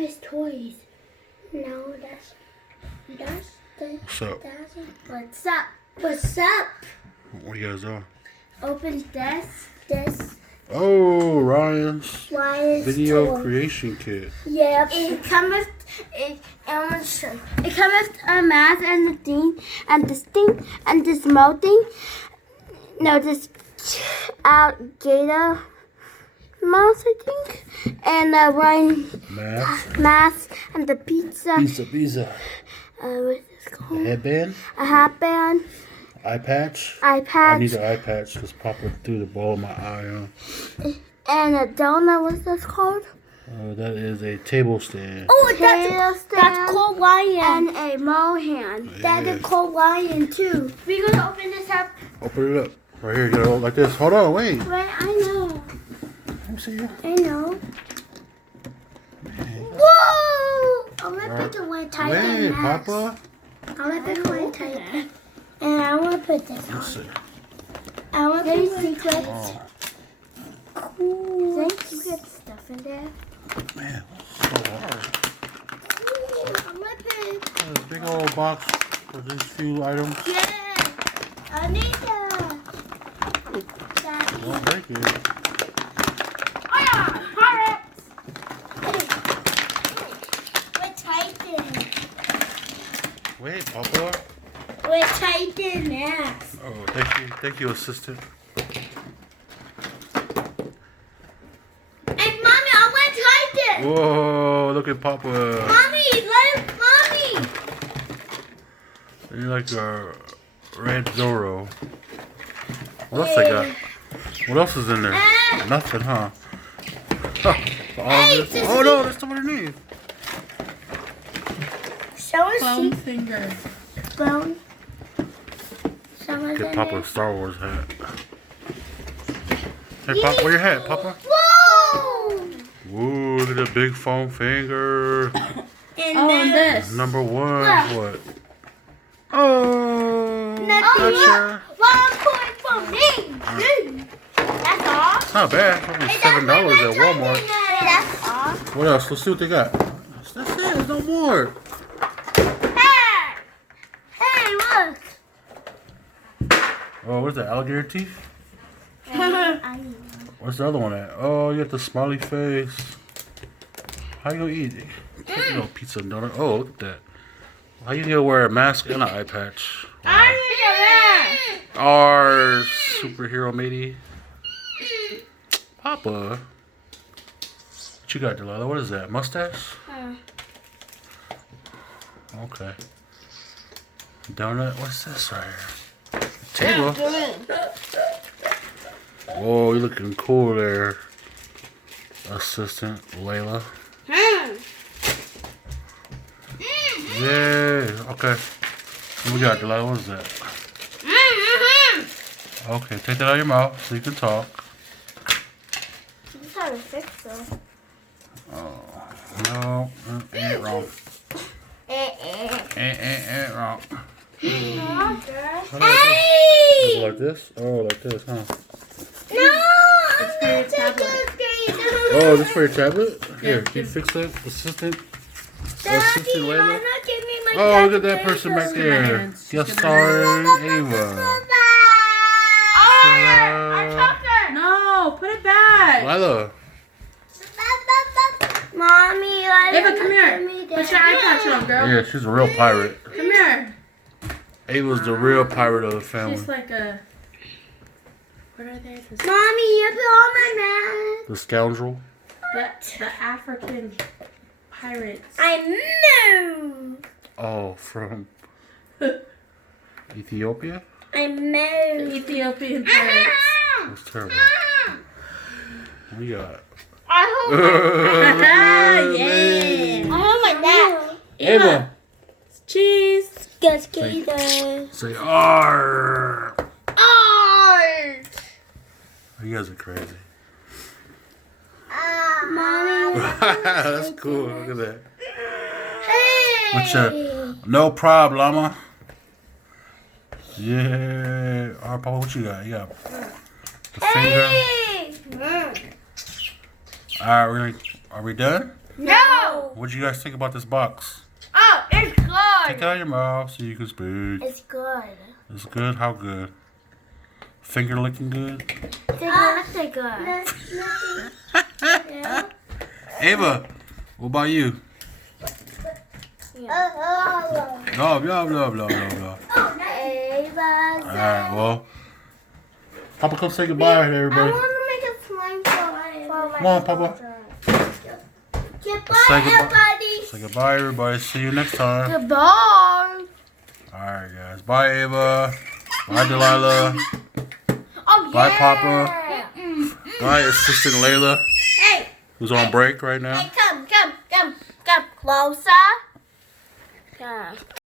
Papa's toys. No, that's What's up? What's up? What's up? What you guys doing? Open this. Oh, Ryan's video toy. creation kit. Yeah. It comes with It comes with a mask and the thing and this thing and this mold thing. No, this alligator mouse, I think, and the Ryan mask and the pizza. Pizza. What's this called? Headband. A headband. Eye patch. Eye patch. I need an eye patch because Papa threw the ball in my eye. And a donut. What's this called? That is a table stand. Oh, that's called lion. And a mohan. Yeah. That's called lion too. We're gonna open this up. Open it up. Right here, you gotta hold like this. Hold on, wait. Wait, I know. Let me see you. I know. Whoa! I'm gonna put the white tight. Wait, Papa. I'm gonna put the white tight. And I wanna put this on. I wanna put secret. Oh. Cool. Is there secret stuff in there? Man, so hard. I'm gonna put. A big old box for these few items. Yeah. I need that. Don't break it. Oh yeah, pirates! We're tighten. Wait, Papa. We're tighten now. Oh, thank you, assistant. Hey, Mommy, I want tighten. Whoa, look at Papa. Mommy, Mommy. You're like a red Zorro. What else I got? What else is in there? Nothing, huh? Oh no, there's stuff underneath. Bone finger. Bone. Get Papa's Star Wars hat. Hey, Papa, where your hat, Papa? Whoa! Woo, look at the big foam finger. And this. Number one, what? Oh, gotcha. 1 point for me. That's all. It's not bad. It's only $7 at Walmart. That's all. What else? Let's see what they got. That's it. There's no more. Hey, look. Oh, what's that? Alligator teeth? Where's the other one at? Oh, you got the smiley face. How you gonna eat it? You know, pizza and donut. Oh, look at that. How you gonna wear a mask and an eye patch? Wow. Our superhero matey. Papa. What you got, Delilah? What is that? Mustache? Okay. Donut. What's this right here? Table. Whoa, you're looking cool there, Assistant Layla. Yeah. Okay. What we got, Delilah? What is that? Okay, take that out of your mouth so you can talk. You gotta fix it. Oh, no, ain't wrong. Ain't wrong. Hey! Like this? Oh, like this, huh? No! It's for your tablet. Oh, this for your tablet? Here, can you fix that, Assistant? Assistant Layla? Oh, look at that person back there. Yes, sorry, Ava. No, put it back. Lila. Mommy, Ava, come here. Put your eye patch on, girl. Yeah, she's a real pirate. Come here. Ava's the real pirate of the family. She's like a... What are they? Mommy, you put on my mask. The scoundrel. The African pirates. I moved. Oh, from Ethiopia? I The moved. Ethiopian pirates. That's terrible. What you got? I hope Yeah. my dad. Ava. Cheese. Get skater. Say R. Oh. You guys are crazy. Mommy. That's cool. Look at that. Hey. What's up? No problema. Yeah. All right, Papa, what you got? You got the finger. Hey. All right, are we done? No. What'd you guys think about this box? Oh, it's Take it good. out of your mouth so you can speak. It's good. It's good? How good? Finger licking good? It's good. Ava, what about you? Blah, blah, blah, blah, blah, blah. Alright, well. Papa, come say goodbye to I everybody. want to make a slime for my Come on, Papa. Goodbye, everybody. Say goodbye, everybody. See you next time. Goodbye. Alright, guys. Bye, Ava. Bye, Delilah. Oh, Bye, yeah. Papa. Bye, Assistant Layla, Hey, who's on break right now. come closer. Come.